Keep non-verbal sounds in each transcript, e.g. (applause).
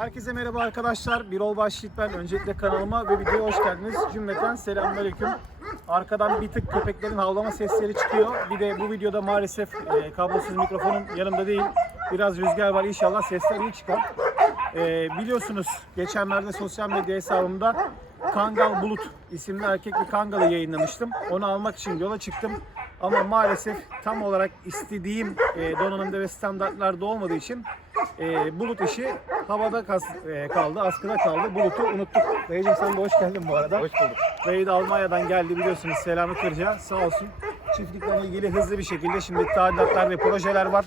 Herkese merhaba arkadaşlar. Birol Başyiğit ben. Öncelikle kanalıma ve videoya hoş geldiniz. Cümleten selamünaleyküm. Arkadan bir tık köpeklerin havlama sesleri çıkıyor. Bir de bu videoda maalesef e, kablosuz mikrofonum yanımda değil. Biraz rüzgar var. İnşallah sesler iyi çıkar. E, biliyorsunuz geçenlerde sosyal medya hesabımda Kangal Bulut isimli erkek bir kangalı yayınlamıştım. Onu almak için yola çıktım. Ama maalesef tam olarak istediğim e, donanımda ve standartlarda olmadığı için e, bulut işi havada kas- e, kaldı, askıda kaldı. Bulutu unuttuk. Dayıcım sen de hoş geldin bu arada. Hoş bulduk. Dayı da Almanya'dan geldi biliyorsunuz Selami Kırca. Sağ olsun. Çiftlikle ilgili hızlı bir şekilde şimdi tadilatlar ve projeler var.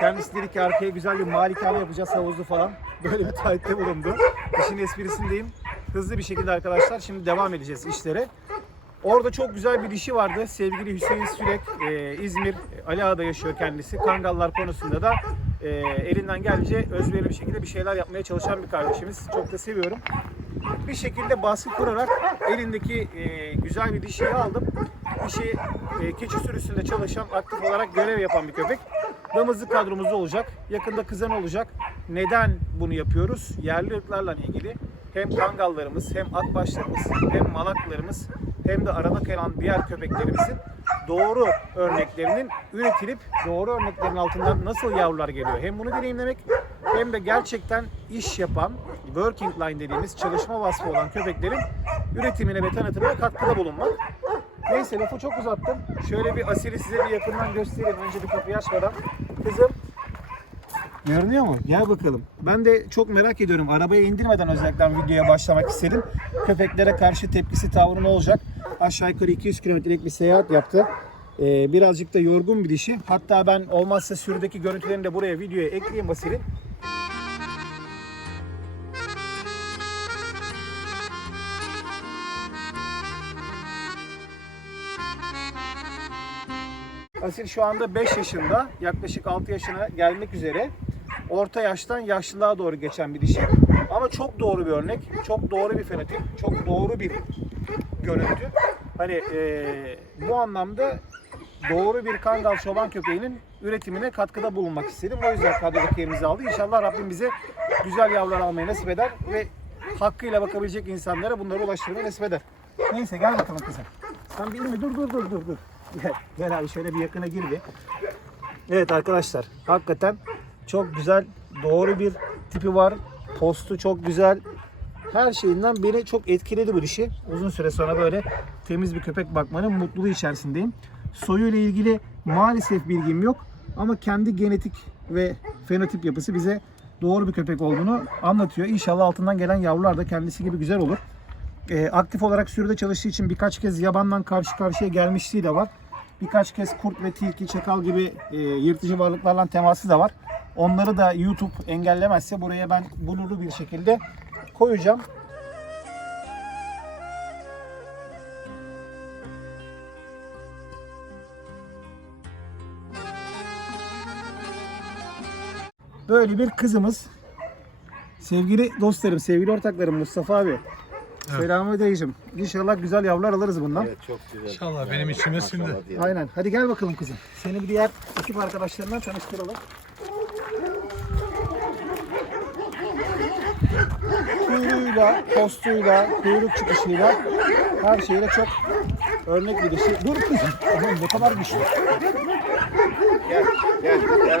Kendisi dedi ki arkaya güzel bir malikane yapacağız havuzlu falan. (laughs) Böyle bir taahhütte bulundu. İşin esprisindeyim. Hızlı bir şekilde arkadaşlar şimdi devam edeceğiz işlere. Orada çok güzel bir dişi vardı. Sevgili Hüseyin Sürek, e, İzmir, Ali Ağa'da yaşıyor kendisi. Kangallar konusunda da e, elinden gelince özverili bir şekilde bir şeyler yapmaya çalışan bir kardeşimiz. Çok da seviyorum. Bir şekilde baskı kurarak elindeki e, güzel bir dişiyi aldım. Dişi e, keçi sürüsünde çalışan, aktif olarak görev yapan bir köpek. Damızlık kadromuzda olacak. Yakında kızan olacak. Neden bunu yapıyoruz? Yerli ırklarla ilgili hem kangallarımız, hem akbaşlarımız, hem malaklarımız, hem de arada kalan diğer köpeklerimizin doğru örneklerinin üretilip doğru örneklerin altından nasıl yavrular geliyor. Hem bunu deneyimlemek hem de gerçekten iş yapan working line dediğimiz çalışma vasfı olan köpeklerin üretimine ve tanıtımına katkıda bulunmak. Neyse lafı çok uzattım. Şöyle bir asili size bir yakından göstereyim. Önce bir kapıyı açmadan. Kızım Görünüyor mu? Gel bakalım. Ben de çok merak ediyorum. Arabaya indirmeden özellikle videoya başlamak istedim. Köpeklere karşı tepkisi tavrı ne olacak? Aşağı yukarı 200 kilometrelik bir seyahat yaptı. Ee, birazcık da yorgun bir dişi. Hatta ben olmazsa sürüdeki görüntülerini de buraya videoya ekleyeyim Basil'in. Asil şu anda 5 yaşında, yaklaşık 6 yaşına gelmek üzere. Orta yaştan yaşlılığa doğru geçen bir dişi. Ama çok doğru bir örnek, çok doğru bir fenotip, çok doğru bir görüntü. Hani eee, bu anlamda doğru bir kangal çoban köpeğinin üretimine katkıda bulunmak istedim. O yüzden kadrodaki yerimizi aldı. İnşallah Rabbim bize güzel yavrular almayı nasip eder ve hakkıyla bakabilecek insanlara bunları ulaştırmayı nasip eder. Neyse gel bakalım kızım. Sen bir inme dur dur dur dur dur. Gel, gel abi şöyle bir yakına gir bir. Evet arkadaşlar hakikaten çok güzel doğru bir tipi var. Postu çok güzel. Her şeyinden beni çok etkiledi bu dişi. Uzun süre sonra böyle temiz bir köpek bakmanın mutluluğu içerisindeyim. Soyuyla ilgili maalesef bilgim yok. Ama kendi genetik ve fenotip yapısı bize doğru bir köpek olduğunu anlatıyor. İnşallah altından gelen yavrular da kendisi gibi güzel olur. Ee, aktif olarak sürüde çalıştığı için birkaç kez yabandan karşı karşıya gelmişliği de var. Birkaç kez kurt ve tilki, çakal gibi e, yırtıcı varlıklarla teması da var. Onları da YouTube engellemezse buraya ben blurlu bir şekilde koyacağım. Böyle bir kızımız. Sevgili dostlarım, sevgili ortaklarım Mustafa abi. Selamü dayıcım. İnşallah güzel yavrular alırız bundan. Evet çok güzel. İnşallah benim içime sindi. Aynen. Hadi gel bakalım kızım. Seni bir diğer ekip arkadaşlarından tanıştıralım. Kuyruğuyla, postuyla, kuyruk çıkışıyla her şeyle çok örnek bir dişi. Dur kızım. Aman ne kadar güçlü. Gel gel gel.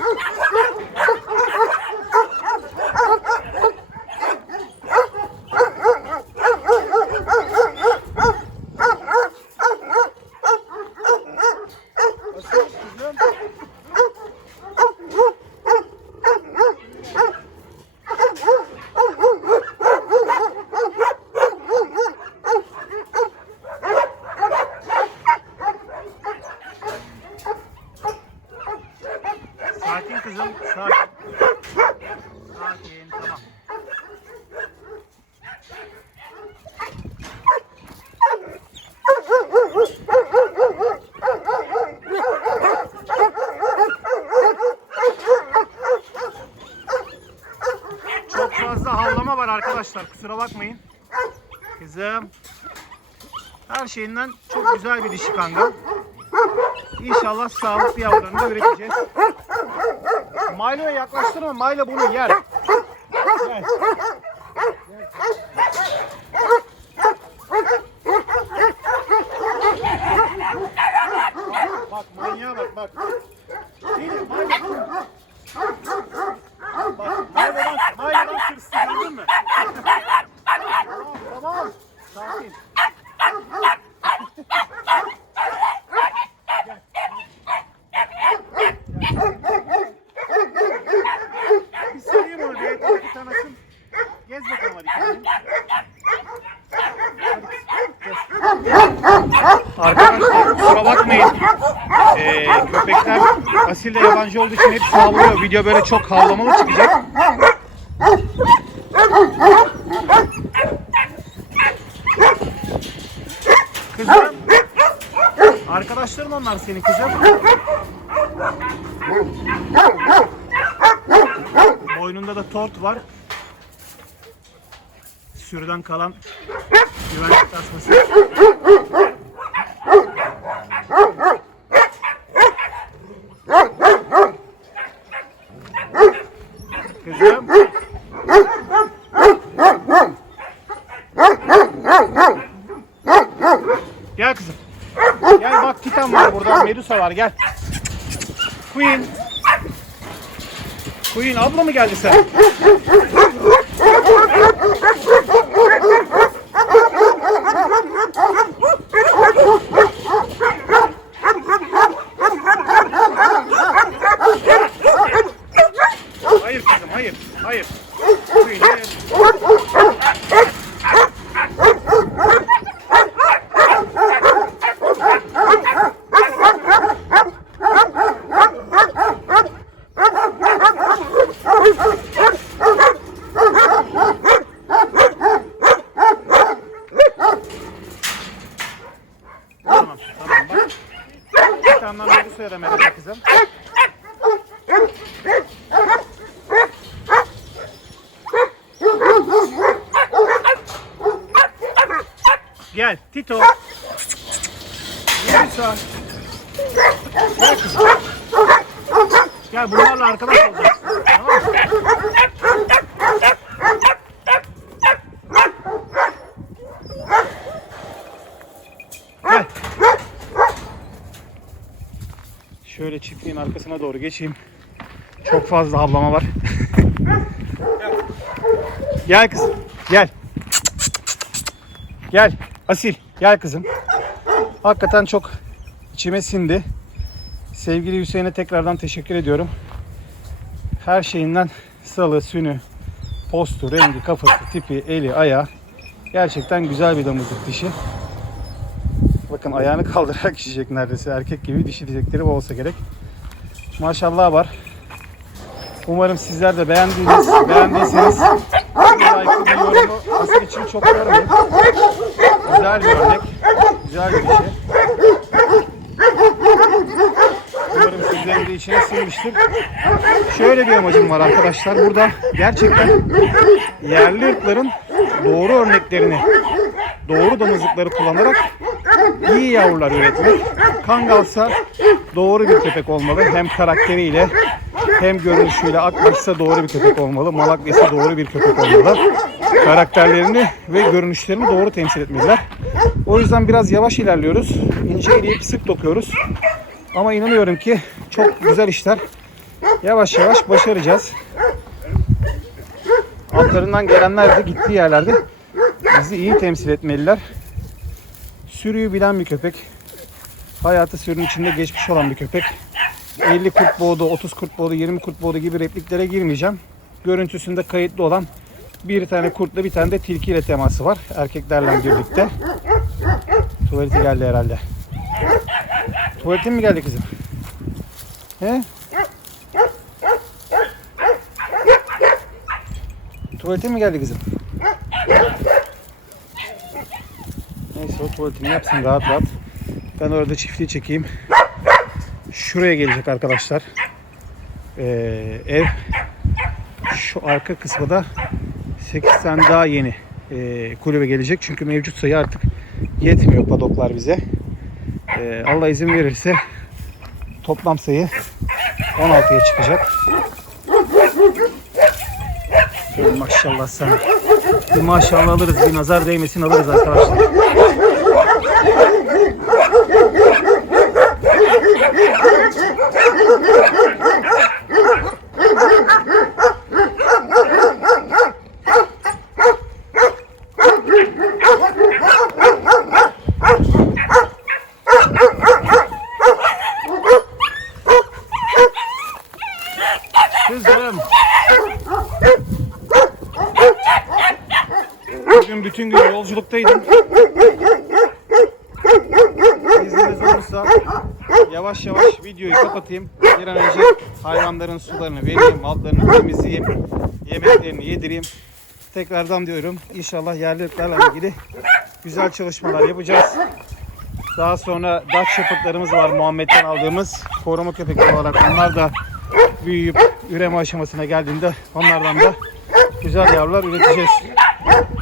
arkadaşlar. Kusura bakmayın. Kızım. Her şeyinden çok güzel bir dişi kangal. İnşallah sağlıklı yavrularını da üreteceğiz. Milo'ya yaklaştırma. Milo bunu yer. Gel. Bak manyağa bak bak. Değil, Milo. Bak Milo'dan, Milo'dan tırstı gördün mü? tamam tamam. Sakin. Bir sarayım onu bir etrafı tanısın. Gez bakalım hadi kendin. Arkadaşlar kusura bakmayın. Ee, köpekler Asil de yabancı olduğu için hep havlıyor. Video böyle çok havlamalı çıkacak. Kızım. Arkadaşların onlar senin kızım. Boynunda da tort var. Sürüden kalan güvenlik tasması. Gel kızım. Gel bak Titan var burada. Medusa var gel. Queen. Queen abla mı geldi sen? Hayır kızım hayır. Hayır. Queen hayır. Tamam tamam bak. Bir tane Medusa'ya da merhaba kızım. Gel Tito. Medusa. Gel kızım. Gel bunlarla arkadaş olacaksın. Tamam mı? Gel. Şöyle çiftliğin arkasına doğru geçeyim. Çok fazla havlama var. (laughs) gel kızım. Gel. Gel. Asil. Gel kızım. Hakikaten çok içime sindi. Sevgili Hüseyin'e tekrardan teşekkür ediyorum. Her şeyinden salı, sünü, postu, rengi, kafası, tipi, eli, ayağı. Gerçekten güzel bir damızlık dişi. Bakın ayağını (laughs) kaldırarak şişecek neredeyse. Erkek gibi dişi dizekleri bol olsa gerek. Maşallah var. Umarım sizler de beğendiyseniz bir like, Asil için çok görmeyin. Güzel bir örnek. Güzel bir dişi. Umarım sizlerin de içine sinmiştir. Şöyle bir amacım var arkadaşlar. Burada gerçekten yerli ırkların doğru örneklerini, doğru damızlıkları kullanarak iyi yavrular üretmek. Kangalsa doğru bir köpek olmalı. Hem karakteriyle hem görünüşüyle Akbaşsa doğru bir köpek olmalı. Malakya'sı doğru bir köpek olmalı. Karakterlerini ve görünüşlerini doğru temsil etmeliler. O yüzden biraz yavaş ilerliyoruz. İnce eleyip sık dokuyoruz. Ama inanıyorum ki çok güzel işler. Yavaş yavaş başaracağız. Altlarından gelenler de gittiği yerlerde bizi iyi temsil etmeliler. Sürüyü bilen bir köpek. Hayatı sürünün içinde geçmiş olan bir köpek. 50 kurt boğdu, 30 kurt boğdu, 20 kurt boğdu gibi repliklere girmeyeceğim. Görüntüsünde kayıtlı olan bir tane kurtla bir tane de tilkiyle teması var. Erkeklerle birlikte. Tuvalete geldi herhalde. Tuvaletin mi geldi kızım? He? Tuvalete mi geldi kızım? Neyse o tuvaletini yapsın rahat rahat. Ben orada çiftliği çekeyim. Şuraya gelecek arkadaşlar. Ee, ev şu arka kısmı da 8 tane daha yeni e, kulübe gelecek. Çünkü mevcut sayı artık yetmiyor padoklar bize. Ee, Allah izin verirse toplam sayı 16'ya çıkacak. Maşallah sana. Bir maşallah alırız. Bir nazar değmesin alırız arkadaşlar. Bugün bütün gün yolculuktaydım. İzniniz olursa yavaş yavaş videoyu kapatayım. Bir an önce hayvanların sularını vereyim, altlarını temizleyeyim, yemeklerini yedireyim. Tekrardan diyorum inşallah yerli ırklarla ilgili güzel çalışmalar yapacağız. Daha sonra Dutch Shepherd'larımız var Muhammed'den aldığımız koruma köpekleri olarak onlar da büyüyüp üreme aşamasına geldiğinde onlardan da güzel yavrular üreteceğiz.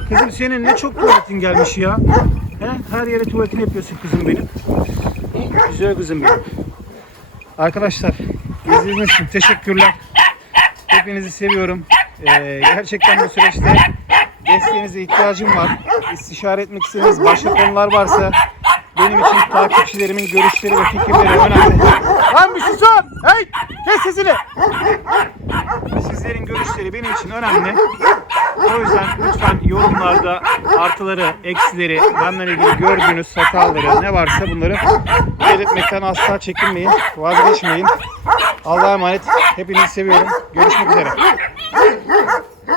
Kızım senin ne çok tuvaletin gelmiş ya. He? Her yere tuvaletini yapıyorsun kızım benim. Güzel kızım benim. Arkadaşlar izlediğiniz için teşekkürler. Hepinizi seviyorum. Ee, gerçekten bu süreçte desteğinize ihtiyacım var. İstişare etmek istediğiniz başka konular varsa benim için takipçilerimin görüşleri ve fikirleri önemli. Lan bir sus lan! Hey! Kes sesini! Sizlerin görüşleri benim için önemli. O yüzden lütfen yorumlarda artıları, eksileri, benden ilgili gördüğünüz hataları ne varsa bunları belirtmekten asla çekinmeyin, vazgeçmeyin. Allah'a emanet. Hepinizi seviyorum. Görüşmek üzere.